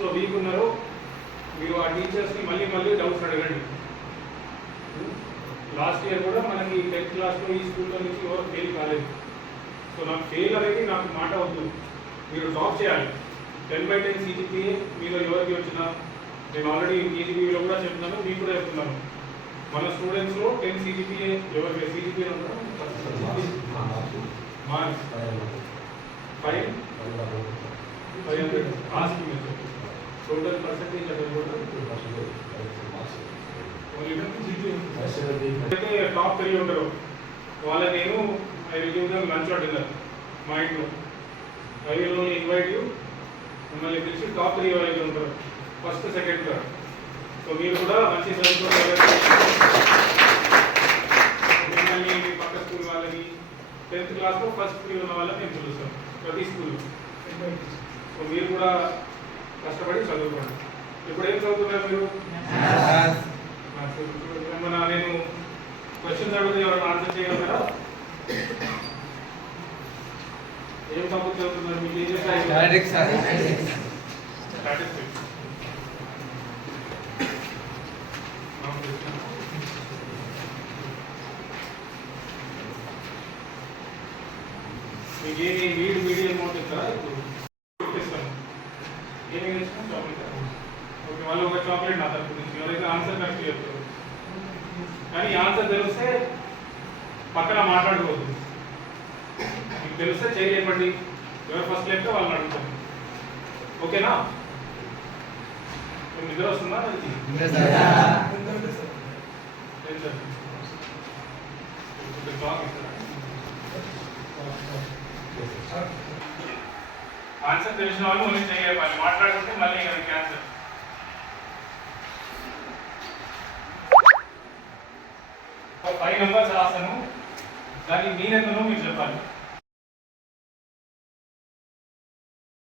So weak ఉన్నారు మీరు ఆ వచ్చి మళ్ళీ మళ్ళీ డౌట్స్ అడగండి. లాస్ట్ ఇయర్ కూడా మనకి టెన్త్ క్లాస్లో ఈ స్కూల్లో నుంచి ఎవరు ఫెయిల్ కాలేదు. సో నాకు ఫెయిల్ అనేది నాకు మాట వద్దు. మీరు టాప్ చేయాలి. టెన్ బై టెన్ సీజీపీఏ మీలో ఎవరికి వచ్చినా నేను ఆల్రెడీ ఈజీపీలో కూడా చెప్తున్నాను మీకు కూడా చెప్తున్నాను. మన స్టూడెంట్స్లో టెన్ సీజీపీఏ ఎవరికి CGPA marks five five hundred asking total percentage కూడా అయితే టాప్ త్రీ ఉంటారు. వాళ్ళ నేను I will give them lunch or dinner మా ఇంట్లో. I will only invite you మిమ్మల్ని పిలిచి టాప్ త్రీ ఎవరైతే ఉంటారు. ఫస్ట్ సెకండ్ థర్డ్ సో మీరు కూడా మంచి చదువుకోవాలి మిమ్మల్ని మీ పక్క స్కూల్ వాళ్ళని టెన్త్ క్లాస్లో ఫస్ట్ త్రీ ఉన్న వాళ్ళని నేను పిలుస్తాను ప్రతి స్కూల్. సో మీరు కూడా కష్టపడి చదువుకోండి. ఇప్పుడు ఏం చదువుతున్నారు మీరు? మన నేను క్వశ్చన్స్ అడిగితే ఎవరైనా ఆన్సర్ చేయగలరా? ఏం టాపిక్ చదువుతున్నారు మీకు ఏం sir. స్టాటిస్టిక్స్ మీకు ఏమి వీడి మీడియం అమౌంట్ ఇస్తారా? ఇప్పుడు ఇస్తాం చాక్లెట్ ఓకే వాళ్ళు ఒక చాక్లెట్ నా తరపు నుంచి. ఎవరైతే ఆన్సర్ కరెక్ట్ చెప్తారు కానీ ఆన్సర్ తెలిస్తే పక్కన మాట్లాడుకోవద్దు. మీకు తెలిస్తే చేయలేపండి ఎవరు ఫస్ట్ చెప్తే వాళ్ళని అడుగుతాను ఓకేనా? నిద్ర వస్తుందా? Yes, sir. ఆన్సర్ తెలిసిన వాళ్ళు ఓన్లీ చేయాలి. మాట్లాడుకుంటే మళ్ళీ ఇంకా క్యాన్సర్ ఫైవ్ నెంబర్స్ రాస్తాను. దానికి మీరెంతనో మీరు చెప్పాలి